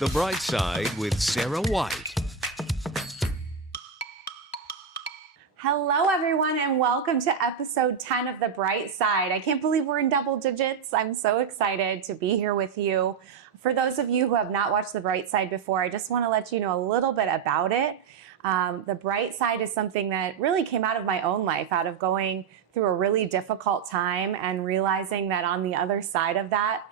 The Bright Side with Sarah White. Hello, everyone, and welcome to episode 10 of The Bright Side. I can't believe we're in double digits. I'm so excited to be here with you. For those of you who have not watched The Bright Side before, I just want to let you know a little bit about it. The Bright Side is something that really came out of my own life, out of going through a really difficult time and realizing that on the other side of that,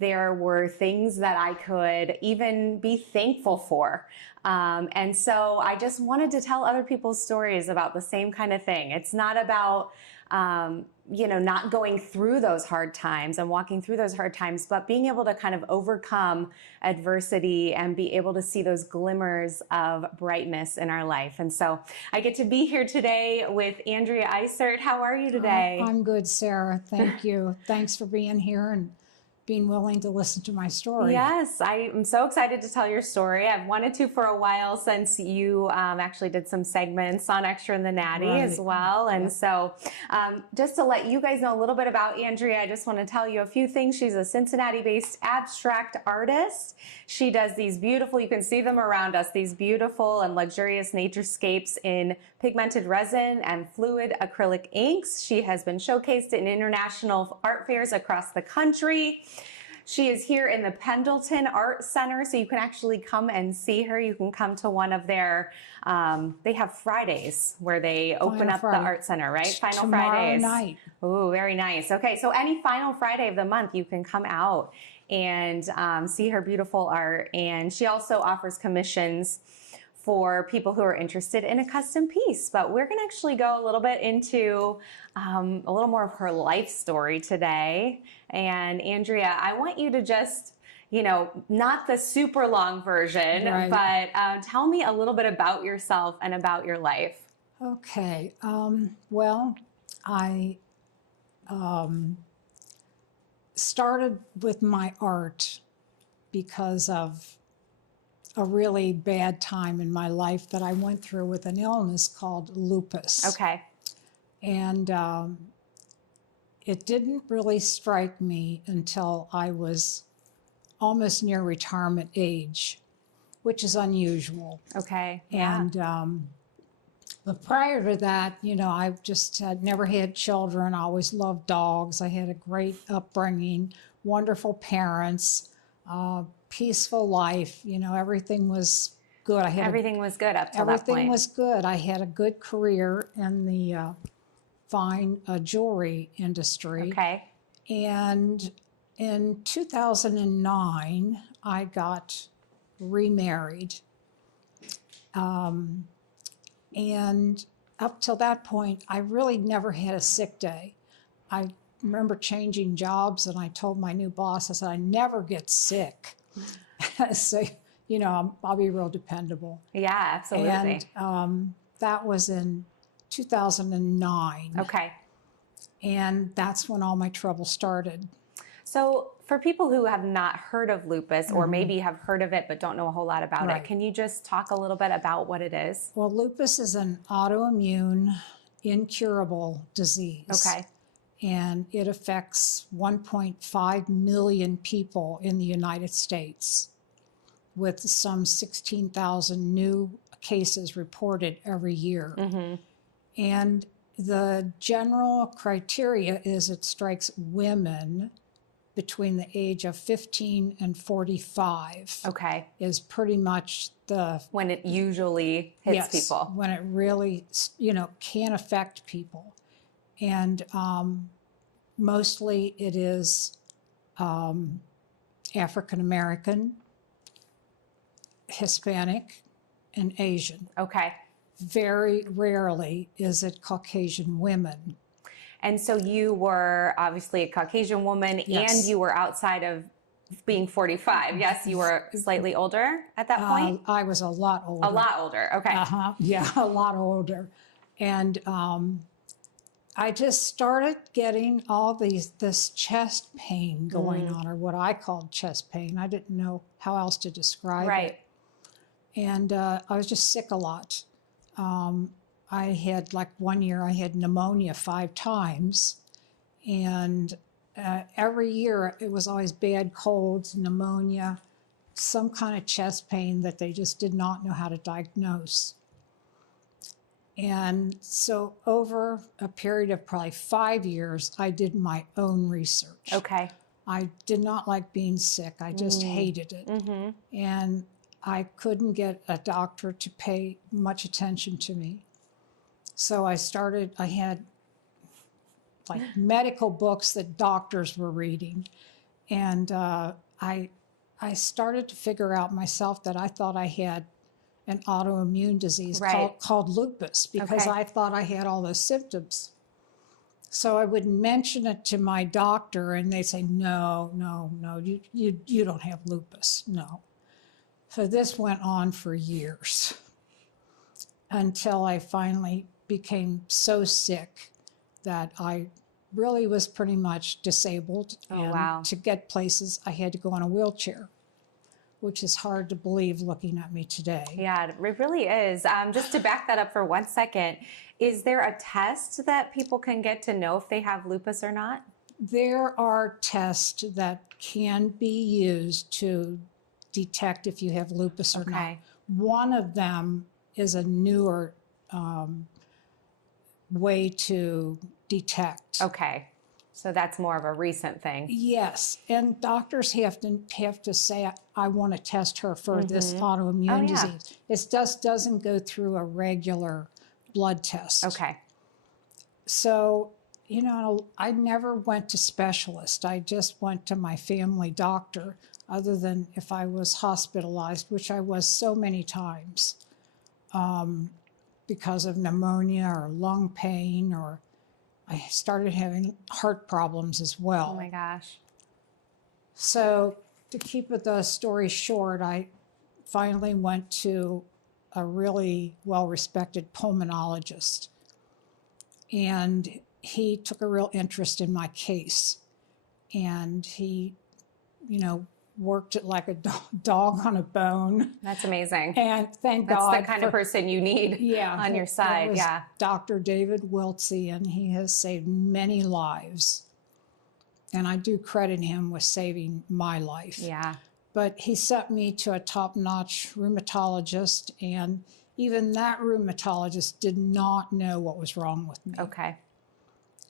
there were things that I could even be thankful for. And so I just wanted to tell other people's stories about the same kind of thing. It's not about, not going through those hard times and walking through those hard times, but being able to kind of overcome adversity and be able to see those glimmers of brightness in our life. And so I get to be here today with Andrea Eisert. How are you today? I'm good, Sarah. Thank you. Thanks for being here and being willing to listen to my story. Yes, I am so excited to tell your story. I've wanted to for a while since you actually did some segments on Extra and the Natty as well. And so just to let you guys know a little bit about Andrea, I just want to tell you a few things. She's a Cincinnati-based abstract artist. She does these beautiful, you can see them around us, these beautiful and luxurious naturescapes in pigmented resin and fluid acrylic inks. She has been showcased in international art fairs across the country. She is here in the Pendleton Art Center, so you can actually come and see her. You can come to one of their, they have Fridays where they open up the Art Center, right? Final Fridays. Tomorrow night. Ooh, very nice. Okay, so any final Friday of the month, you can come out and see her beautiful art. And she also offers commissions for people who are interested in a custom piece. But we're gonna actually go a little bit into a little more of her life story today. And Andrea, I want you to just, not the super long version, but tell me a little bit about yourself and about your life. Okay. Well, I started with my art because of a really bad time in my life that I went through with an illness called lupus. Okay. And it didn't really strike me until I was almost near retirement age, which is unusual. Okay. And but prior to that, I just had never had children. I always loved dogs. I had a great upbringing, wonderful parents, peaceful life. Everything was good. Everything was good up till that point. Everything was good. I had a good career in the fine jewelry industry. Okay. And in 2009, I got remarried. And up till that point, I really never had a sick day. I remember changing jobs, and I told my new boss, I said, I never get sick. So, I'll be real dependable. Yeah, absolutely. And that was in 2009. Okay. And that's when all my trouble started. So for people who have not heard of lupus or maybe have heard of it but don't know a whole lot about it, can you just talk a little bit about what it is? Well, lupus is an autoimmune, incurable disease. Okay. And it affects 1.5 million people in the United States, with some 16,000 new cases reported every year. And the general criteria is it strikes women between the age of 15 and 45. Okay. Is pretty much when it usually hits people. When it really, can affect people. And mostly it is African American, Hispanic, and Asian. Okay. Very rarely is it Caucasian women. And so you were obviously a Caucasian woman, and you were outside of being 45. Yes, you were slightly older at that point? I was a lot older. A lot older, okay. Yeah, a lot older. And I just started getting all this chest pain going on, or what I called chest pain. I didn't know how else to describe it. And I was just sick a lot. I had, like, one year I had pneumonia 5 times, and every year it was always bad colds, pneumonia, some kind of chest pain that they just did not know how to diagnose. And so over a period of probably 5 years, I did my own research. Okay. I did not like being sick. I just hated it. Mm-hmm. And I couldn't get a doctor to pay much attention to me. So I had like medical books that doctors were reading. And I started to figure out myself that I thought I had an autoimmune disease called lupus, because I thought I had all those symptoms. So I would mention it to my doctor and they'd say, no, you don't have lupus, no. So this went on for years until I finally became so sick that I really was pretty much disabled. And to get places, I had to go in a wheelchair, which is hard to believe looking at me today. Yeah, it really is. Just to back that up for 1 second, is there a test that people can get to know if they have lupus or not? There are tests that can be used to detect if you have lupus or not. One of them is a newer way to detect. Okay. So that's more of a recent thing. Yes, and doctors have to say, I want to test her for this autoimmune disease. It just doesn't go through a regular blood test. Okay. So, I never went to specialist. I just went to my family doctor, other than if I was hospitalized, which I was so many times, because of pneumonia or lung pain, or I started having heart problems as well. Oh my gosh. So to keep the story short, I finally went to a really well-respected pulmonologist. And he took a real interest in my case. And he, worked it like a dog on a bone. That's amazing. And thank God. That's the kind of person you need on your side. Yeah. Dr. David Wiltsey, and he has saved many lives. And I do credit him with saving my life. Yeah. But he sent me to a top-notch rheumatologist, and even that rheumatologist did not know what was wrong with me. Okay.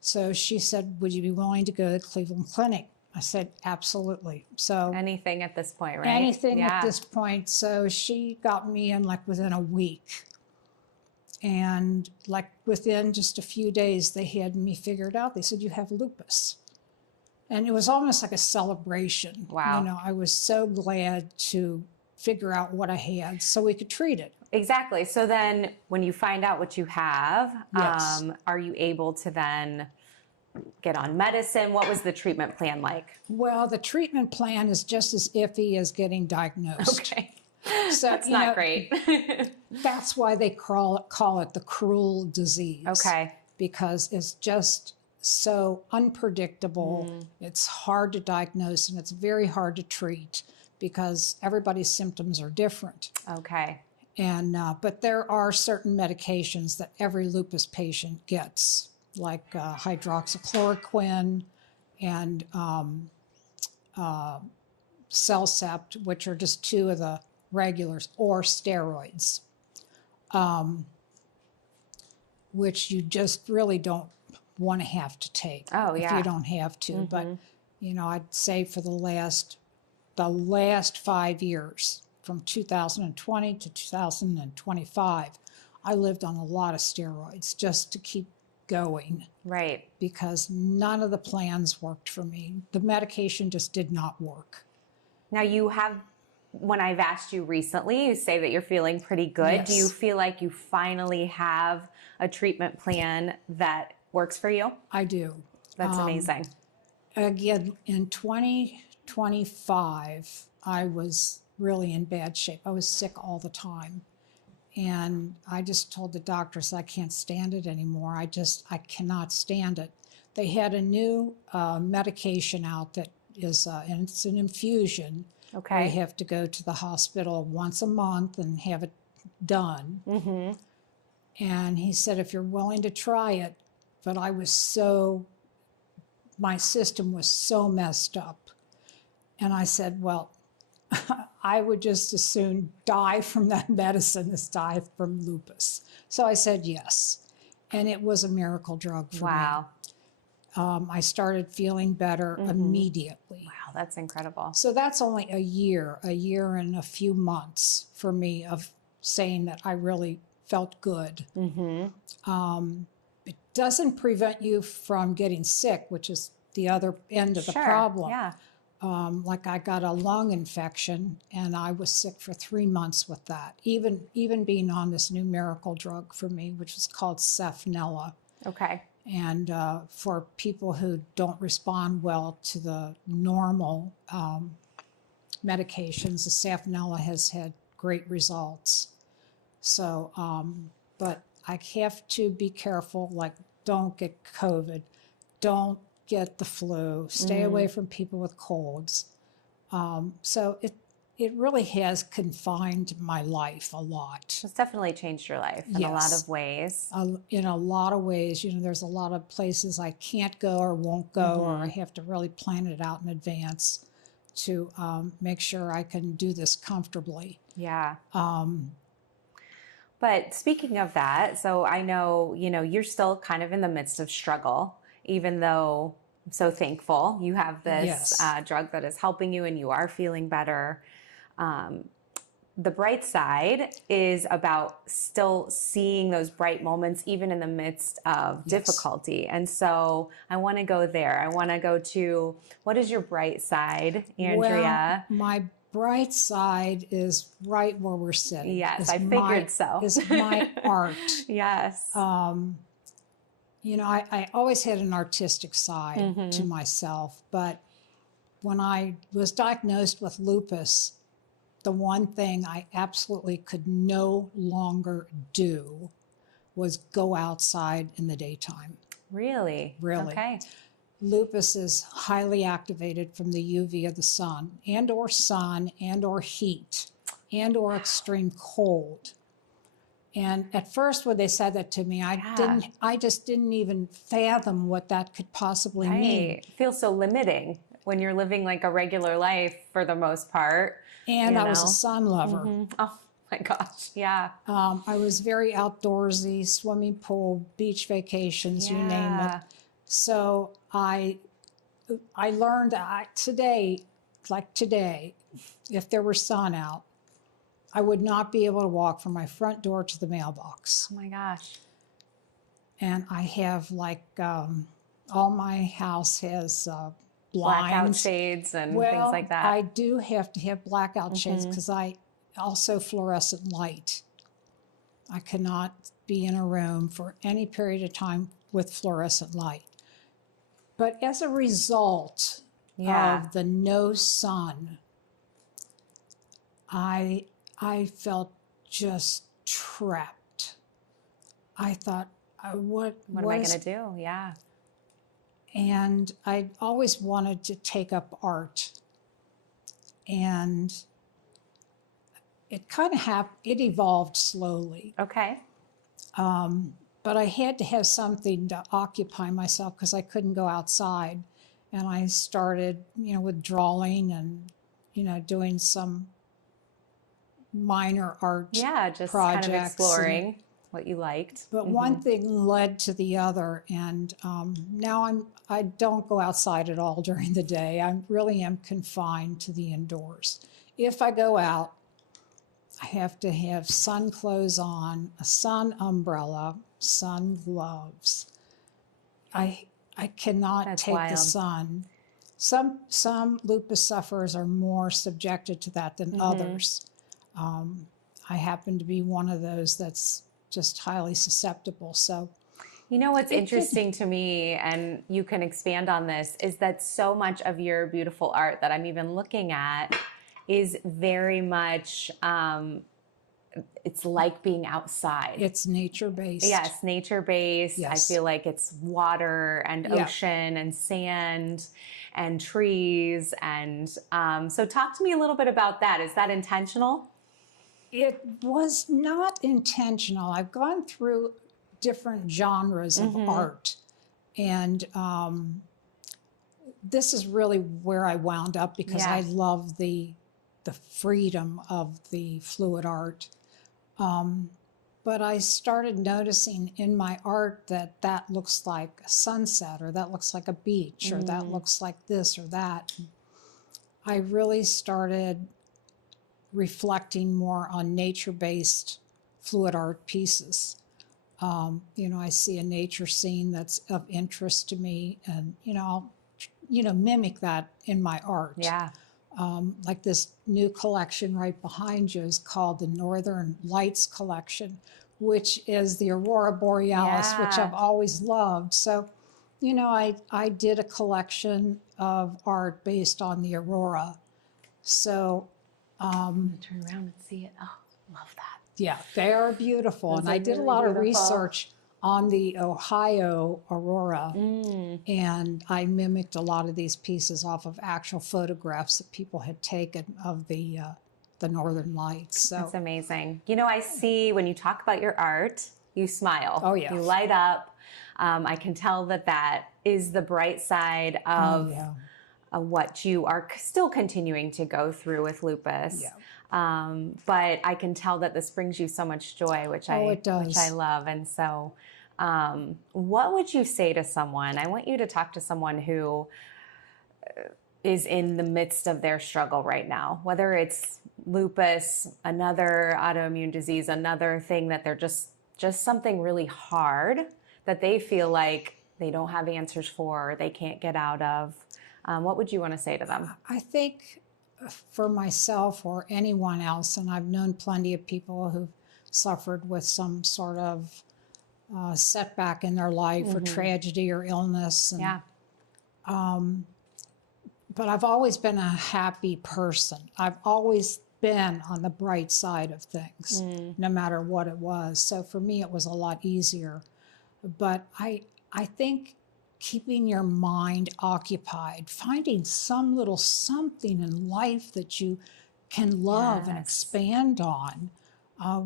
So she said, would you be willing to go to the Cleveland Clinic? I said, absolutely. So anything at this point, right? Anything at this point. So she got me in like within a week. And like within just a few days, they had me figured out. They said, you have lupus. And it was almost like a celebration. Wow. I was so glad to figure out what I had so we could treat it. Exactly. So then when you find out what you have, Yes. Are you able to then get on medicine? What was the treatment plan like? Well, the treatment plan is just as iffy as getting diagnosed. Okay. So, That's not great. That's why they call it the cruel disease. Okay. Because it's just so unpredictable. It's hard to diagnose and it's very hard to treat because everybody's symptoms are different. Okay. And but there are certain medications that every lupus patient gets, like hydroxychloroquine and Cellcept, which are just two of the regulars, or steroids, which you just really don't want to have to take if you don't have to. But, I'd say for the last 5 years, from 2020 to 2025, I lived on a lot of steroids just to keep going. Right. Because none of the plans worked for me. The medication just did not work. Now you have, when I've asked you recently, you say that you're feeling pretty good. Yes. Do you feel like you finally have a treatment plan that works for you? I do. That's amazing. Again, in 2025, I was really in bad shape. I was sick all the time. And I just told the doctors I can't stand it anymore. I cannot stand it. They had a new medication out that is, and it's an infusion. Okay. You have to go to the hospital once a month and have it done. Mm-hmm. And he said, if you're willing to try it, but my system was so messed up. And I said, well, I would just as soon die from that medicine as die from lupus. So I said yes. And it was a miracle drug for me. Wow. I started feeling better immediately. Wow, that's incredible. So that's only a year and a few months for me of saying that I really felt good. It doesn't prevent you from getting sick, which is the other end of the problem. Yeah. Like I got a lung infection and I was sick for 3 months with that, even being on this new miracle drug for me, which is called Safnella. Okay. And for people who don't respond well to the normal medications, the Safnella has had great results. So, but I have to be careful, like don't get COVID, don't get the flu, stay away from people with colds. So it really has confined my life a lot. It's definitely changed your life in a lot of ways. In a lot of ways, there's a lot of places I can't go or won't go, or I have to really plan it out in advance to make sure I can do this comfortably. Yeah. But speaking of that, so I know, you're still kind of in the midst of struggle, even though I'm so thankful you have this drug that is helping you and you are feeling better. The bright side is about still seeing those bright moments, even in the midst of difficulty. And so I want to go there. I want to go to, what is your bright side, Andrea? Well, my bright side is right where we're sitting. Yes, I figured so. Is my art. Yes. I always had an artistic side to myself, but when I was diagnosed with lupus, the one thing I absolutely could no longer do was go outside in the daytime. Really? Really. Okay. Lupus is highly activated from the UV of the sun and or heat and or extreme cold. And at first when they said that to me, I just didn't even fathom what that could possibly mean. It feels so limiting when you're living like a regular life for the most part. And I was a sun lover. Oh my gosh, yeah. I was very outdoorsy, swimming pool, beach vacations, you name it. So I learned today, if there were sun out, I would not be able to walk from my front door to the mailbox. Oh my gosh. And I have all my house has blinds. Blackout shades and things like that. I do have to have blackout shades because I also fluorescent light. I cannot be in a room for any period of time with fluorescent light. But as a result of the no sun, I felt just trapped. I thought, what am I going to do? Yeah. And I always wanted to take up art. And it kind of it evolved slowly. Okay. But I had to have something to occupy myself because I couldn't go outside. And I started, with drawing and, doing some minor art just projects kind of exploring what you liked. But one thing led to the other, and now I don't go outside at all during the day. I really am confined to the indoors. If I go out, I have to have sun clothes on, a sun umbrella, sun gloves. I cannot take the sun. Some lupus sufferers are more subjected to that than others. I happen to be one of those that's just highly susceptible. So, what's interesting to me, and you can expand on this, is that so much of your beautiful art that I'm even looking at is very much, it's like being outside. It's nature-based. Yes, nature-based. Yes. I feel like it's water and ocean and sand and trees. And so talk to me a little bit about that. Is that intentional? It was not intentional. I've gone through different genres of art, and this is really where I wound up because I love the the freedom of the fluid art. But I started noticing in my art that that looks like a sunset, or that looks like a beach, or that looks like this or that. I really started reflecting more on nature-based fluid art pieces. You know, I see a nature scene that's of interest to me, and, you know, I'll, you know, mimic that in my art. Yeah. Like this new collection right behind you is called the Northern Lights Collection, which is the Aurora Borealis, which Yeah. I've always loved. So, you know, I did a collection of art based on the Aurora. So, Turn around and see it. Oh, love that. yeah, they are beautiful. Those And are I did a really lot of beautiful. research on the Ohio Aurora, and I mimicked a lot of these pieces off of actual photographs that people had taken of the Northern Lights. So That's amazing. You know, I see when you talk about your art, you smile. Oh, yeah. You light up. I can tell that that is the bright side of yeah. what you are still continuing to go through with lupus. Yeah. But I can tell that this brings you so much joy, which it does. which I love. And so, what would you say to someone? I want you to talk to someone who is in the midst of their struggle right now, whether it's lupus, another autoimmune disease, another thing that they're just something really hard that they feel like they don't have answers for, or they can't get out of. What would you want to say to them? I think for myself or anyone else, and I've known plenty of people who've suffered with some sort of setback in their life or tragedy or illness. And, Yeah. But I've always been a happy person. I've always been on the bright side of things, no matter what it was. So for me, it was a lot easier. But I think keeping your mind occupied, finding some little something in life that you can love and Yes. expand on,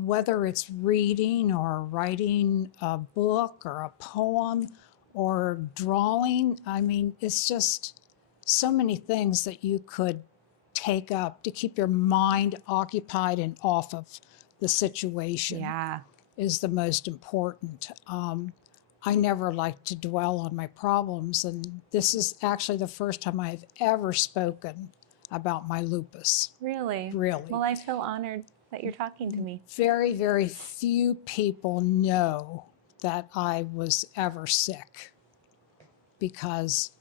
whether it's reading or writing a book or a poem or drawing. I mean, it's just so many things that you could take up to keep your mind occupied and off of the situation. Yeah. Is the most important. I never like to dwell on my problems, and this is actually the first time I've ever spoken about my lupus. Really? Really. Well, I feel honored that you're talking to me. Very, very few people know that I was ever sick because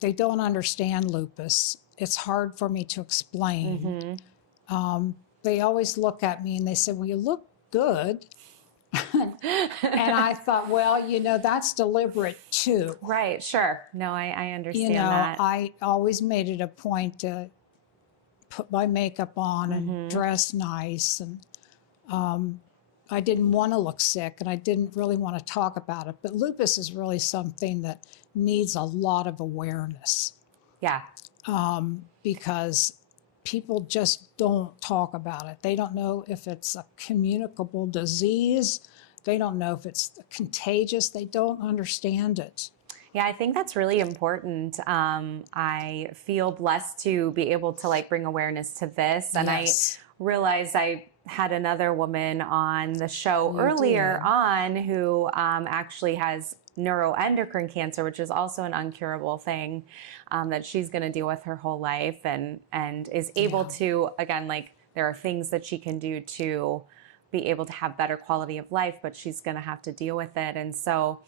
they don't understand lupus. It's hard for me to explain. They always look at me and they say, well, you look good. And I thought, well, you know, that's deliberate too. Right, sure. No, I understand You know, that. I always made it a point to put my makeup on and dress nice. And I didn't want to look sick, and I didn't really want to talk about it. But lupus is really something that needs a lot of awareness Yeah. because people just don't talk about it. They don't know if it's a communicable disease. They don't know if it's contagious. They don't understand it. Yeah, I think that's really important. I feel blessed to be able to like bring awareness to this. And Yes. I realized I had another woman on the show You earlier did. on who actually has neuroendocrine cancer, which is also an uncurable thing that she's going to deal with her whole life, and is able to, again, like there are things that she can do to be able to have better quality of life, but she's going to have to deal with it. And so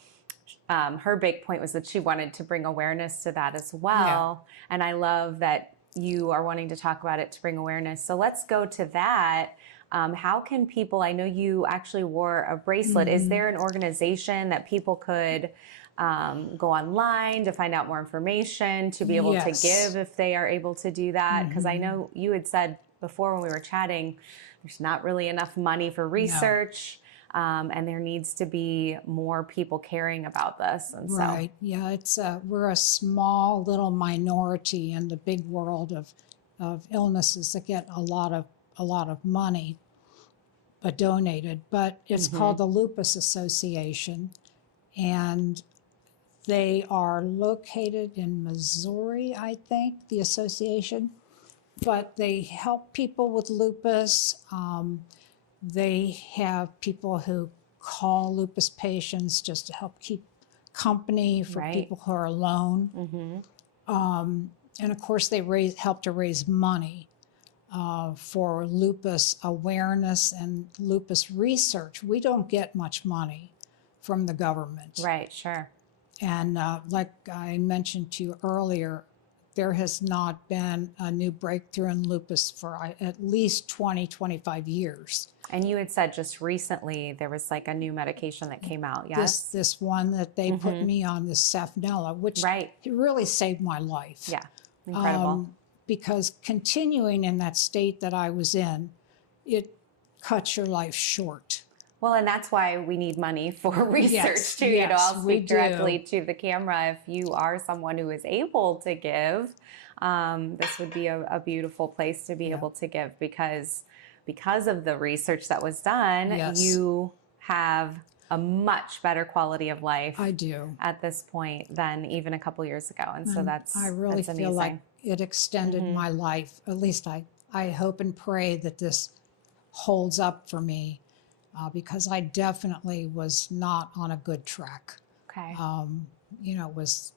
her big point was that she wanted to bring awareness to that as well. And I love that you are wanting to talk about it to bring awareness. So let's go to that. How can people, I know you actually wore a bracelet. Is there an organization that people could go online to find out more information, to be able to give if they are able to do that? Because I know you had said before when we were chatting, there's not really enough money for research. And there needs to be more people caring about this. And so, Right. Yeah, it's we're a small little minority in the big world of illnesses that get a lot of money donated. But it's called the Lupus Association, and they are located in Missouri, I think, the association. but they help people with lupus. They have people who call lupus patients just to help keep company for Right. people who are alone. And of course, they help to raise money for lupus awareness and lupus research. We don't get much money from the government. Right, sure. And like I mentioned to you earlier, there has not been a new breakthrough in lupus for at least 20, 25 years. And you had said just recently there was like a new medication that came out, yes? This one that they put me on, this Safnella, which Right. it really saved my life. Yeah, incredible. Because continuing in that state that I was in, it cuts your life short. Well, and that's why we need money for research Yes, too. yes, I'll we speak directly do. to the camera. If you are someone who is able to give, this would be a beautiful place to be able to give because of the research that was done, Yes. you have a much better quality of life. I do. At this point than even a couple years ago. And so I really that's feel like amazing. it extended my life. At least I hope and pray that this holds up for me because I definitely was not on a good track. Okay. It was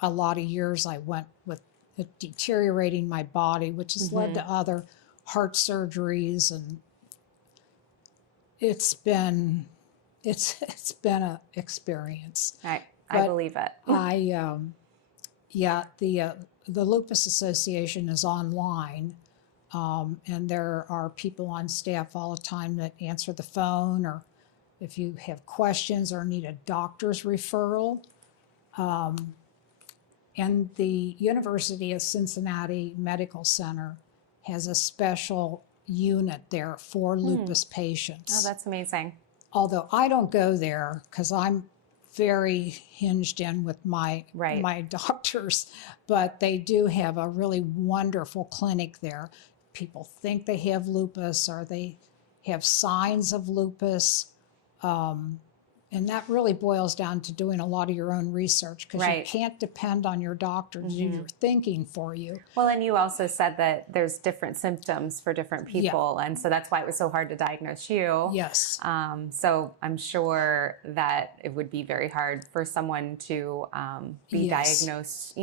a lot of years I went with it deteriorating my body, which has led to other heart surgeries, and it's been an experience. I But believe it. The Lupus Association is online, and there are people on staff all the time that answer the phone, or if you have questions or need a doctor's referral. And the University of Cincinnati Medical Center has a special unit there for lupus patients. Oh, that's amazing. Although I don't go there because I'm very hinged in with my doctors, but they do have a really wonderful clinic there. People think they have lupus or they have signs of lupus. And that really boils down to doing a lot of your own research because you can't depend on your doctor to do your thinking for you. Well, and you also said that there's different symptoms for different people. And so that's why it was so hard to diagnose you. Yes. So I'm sure that it would be very hard for someone to be diagnosed,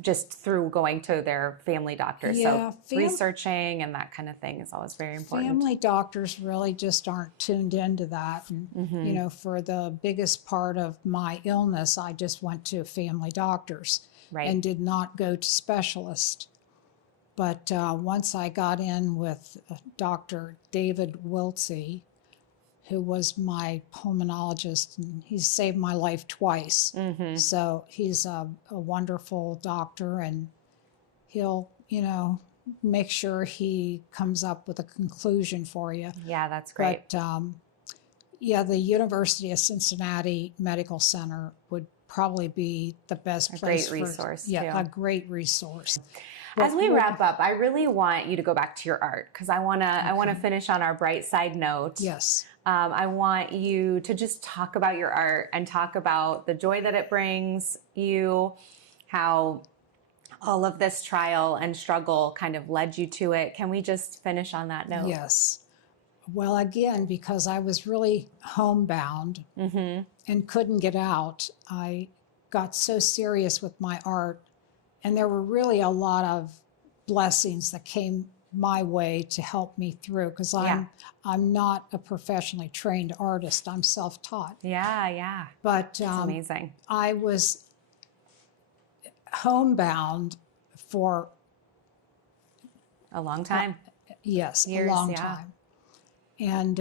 just through going to their family doctor. So researching and that kind of thing is always very important. Family doctors really just aren't tuned into that. And, for the biggest part of my illness, I just went to family doctors and did not go to specialists. But once I got in with Dr. David Wiltsey, who was my pulmonologist, and he's saved my life twice. So he's a wonderful doctor, and he'll, make sure he comes up with a conclusion for you. Yeah, that's great. But the University of Cincinnati Medical Center would probably be the best place. A great resource, too. A great resource. As we wrap up, I really want you to go back to your art because I want to finish on our bright side note. Yes. I want you to just talk about your art and talk about the joy that it brings you, how all of this trial and struggle kind of led you to it. Can we just finish on that note? Yes. Well, again, because I was really homebound and couldn't get out, I got so serious with my art. And there were really a lot of blessings that came my way to help me through because I'm not a professionally trained artist. I'm self-taught. Yeah. But it's amazing. I was homebound for a long time. Years, a long time. And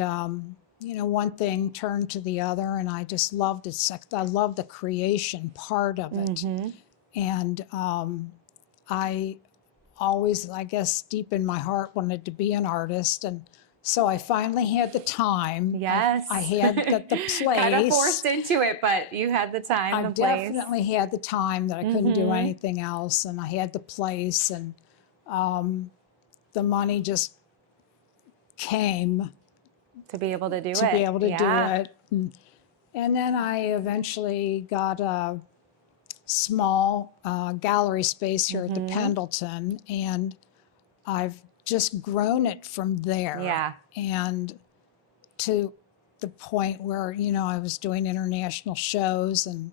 one thing turned to the other, and I just loved it. I love the creation part of it. And I always, I guess, deep in my heart wanted to be an artist. And so I finally had the time. Yes. I had the place. Kind of forced into it, but you had the time, the place. I definitely had the time that I couldn't do anything else. And I had the place, and the money just came. To be able to do it. To be able to do it. And then I eventually got small gallery space here at the Pendleton, and I've just grown it from there. Yeah. And to the point where, you know, I was doing international shows, and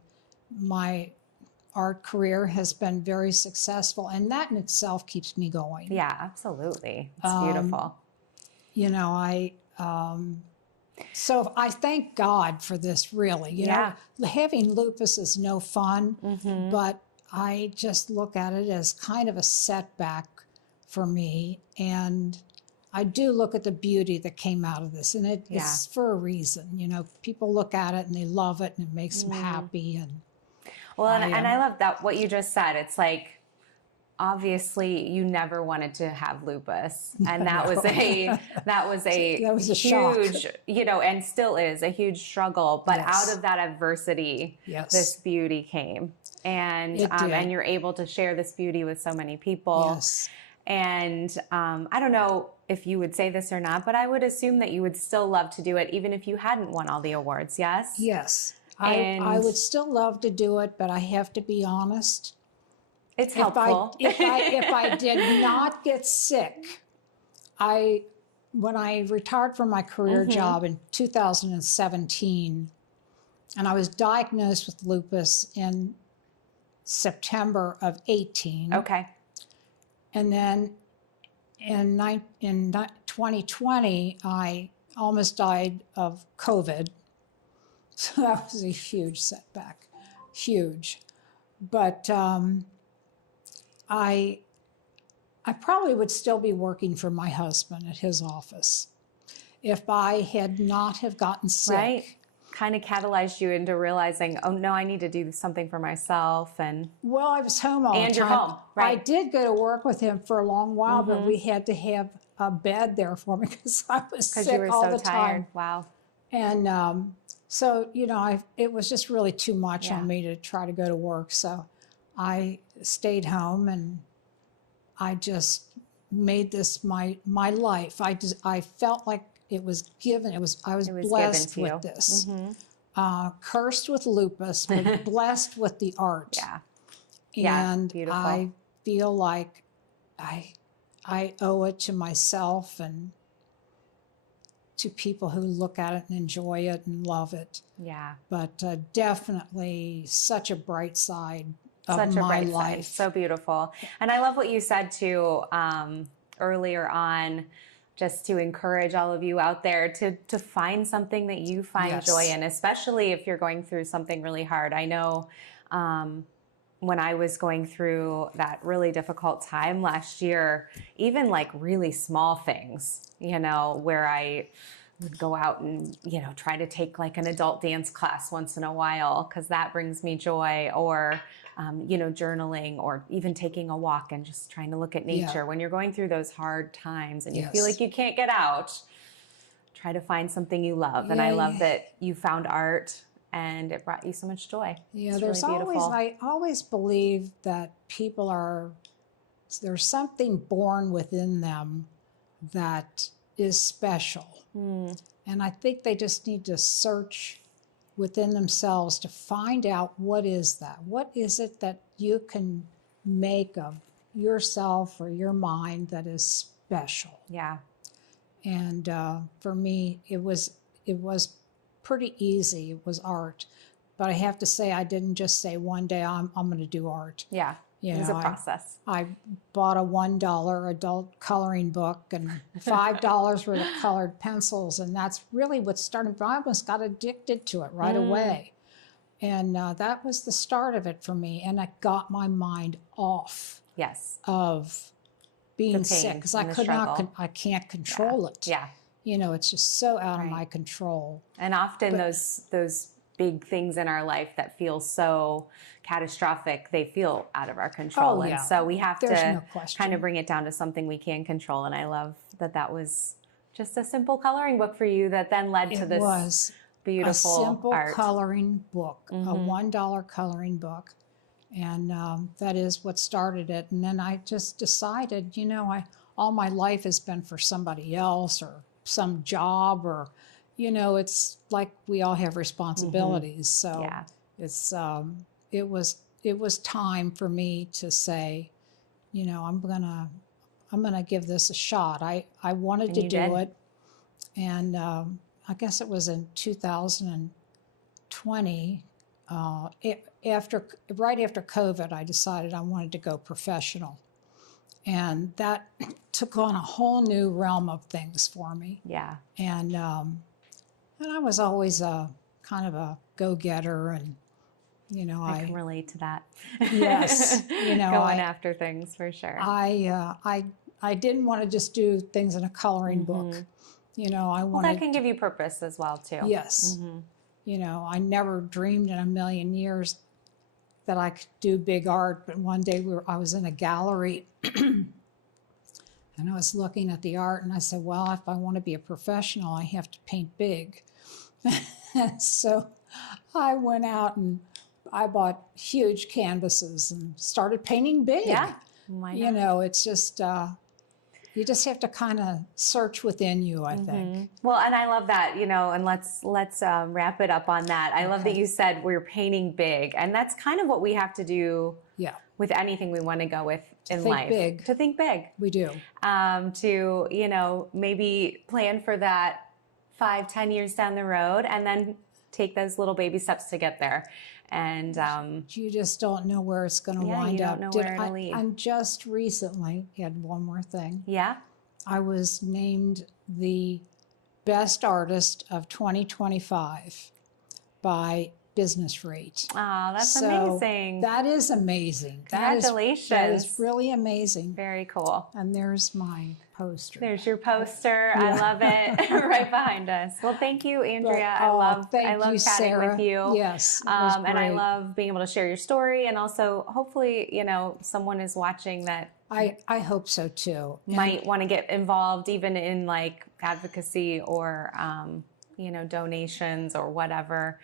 my art career has been very successful, and that in itself keeps me going. Yeah, absolutely. It's beautiful. You know, so I thank God for this, really. You know, having lupus is no fun, but I just look at it as kind of a setback for me. And I do look at the beauty that came out of this, and it's for a reason. You know, people look at it and they love it, and it makes them happy. And well, and I love that what you just said. It's like, obviously you never wanted to have lupus, and that was a shock. huge, you know, and still is a huge struggle, but out of that adversity, this beauty came, and you're able to share this beauty with so many people. And I don't know if you would say this or not, but I would assume that you would still love to do it even if you hadn't won all the awards. Yes. I would still love to do it, but I have to be honest. It's helpful. If I did not get sick, when I retired from my career job in 2017, and I was diagnosed with lupus in September of 18. Okay. And then in 2020, I almost died of COVID. So that was a huge setback, huge. But I probably would still be working for my husband at his office if I had not have gotten sick. Right. Kind of catalyzed you into realizing, oh no, I need to do something for myself. And well, I was home all the time. And you're home, right? I did go to work with him for a long while, but we had to have a bed there for me because I was sick all the time. Wow. And so, you know, it was just really too much on me to try to go to work. So I stayed home, and I just made this my life. I felt like it was given. I was blessed with this. Cursed with lupus, but blessed with the art. And beautiful. I feel like I owe it to myself and to people who look at it and enjoy it and love it. But definitely such a bright side of my life. So beautiful. And I love what you said too earlier on, just to encourage all of you out there to find something that you find joy in, especially if you're going through something really hard. I know when I was going through that really difficult time last year, even like really small things, you know, where I would go out and, you know, try to take like an adult dance class once in a while, because that brings me joy, or you know, journaling, or even taking a walk and just trying to look at nature. When you're going through those hard times and you feel like you can't get out, try to find something you love. And I love that you found art and it brought you so much joy. Yeah, I always believe that there's something born within them that is special. And I think they just need to search within themselves to find out, what is that? What is it that you can make of yourself or your mind that is special? And for me, it was pretty easy. It was art. But I have to say, I didn't just say one day, I'm going to do art. It was a process. I bought a $1 adult coloring book and $5 worth of colored pencils, and that's really what started. I almost got addicted to it right away, and that was the start of it for me. And it got my mind off of being sick, because I can't control it. You know, it's just so out of my control. And often those big things in our life that feel so catastrophic, they feel out of our control. And so we have to kind of bring it down to something we can control. And I love that was just a simple coloring book for you that then led to this beautiful a simple art. Coloring book, a $1 coloring book. And that is what started it. And then I just decided, you know, all my life has been for somebody else or some job, or, you know, it's like we all have responsibilities. So it was it was time for me to say, you know, I'm gonna give this a shot. I wanted And to you do did. it, and I guess it was in 2020. Right after COVID, I decided I wanted to go professional, and that took on a whole new realm of things for me. Yeah. And I was always a kind of a go-getter, and you know, I can relate to that. yes, you know, Going after things for sure. I didn't want to just do things in a coloring book. You know, I Well, wanted that can give you purpose as well too. yes. You know, I never dreamed in a million years that I could do big art, but one day I was in a gallery and I was looking at the art and I said, well, if I want to be a professional, I have to paint big. So I went out and I bought huge canvases and started painting big. Yeah. Why You not? know, it's just, you just have to kind of search within you, I think. Well, and I love that, you know, and let's wrap it up on that. I love that Okay. you said we're painting big, and that's kind of what we have to do Yeah, with anything we want to go with in think life. big. To think big. we do. To, you know, maybe plan for that 5-10 years down the road and then take those little baby steps to get there. And You just don't know where it's going to Yeah, you wind don't up. know where it'll lead. And just recently, had one more thing. yeah, I was named the best artist of 2025 by Business Rate. oh, that's So amazing. That is amazing. That is Congratulations. really amazing. Very cool. And there's my poster. There's your poster. I love it. Right behind us. Well, thank you, Andrea. But, I thank love you, chatting Sarah. with you. Yes, it was And I great. love being able to share your story, and also hopefully, you know, someone is watching that I hope so too. And might want to get involved even in like advocacy or, you know, donations or whatever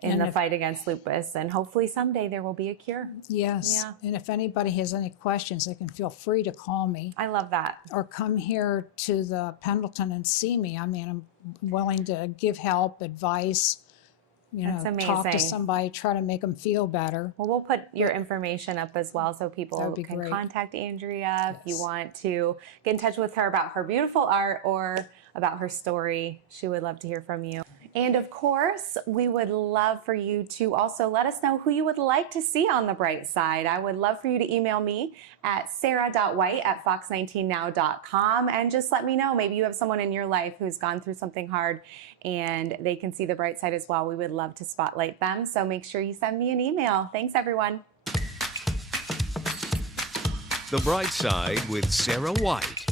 in And the if- fight against lupus. And hopefully someday there will be a cure. yes. Yeah. And if anybody has any questions, they can feel free to call me I love that. or come here to the Pendleton and see me. I mean, I'm willing to give help, advice, you know, That's talk to amazing. somebody, try to make them feel better. Well, we'll put your information up as well so That people would be can great. contact Andrea if you Yes. want to get in touch with her about her beautiful art or about her story. She would love to hear from you. And of course, we would love for you to also let us know who you would like to see on the bright side. I would love for you to email me at sarah.white@fox19now.com and just let me know. Maybe you have someone in your life who's gone through something hard and they can see the bright side as well. We would love to spotlight them. So make sure you send me an email. Thanks, everyone. The Bright Side with Sarah White.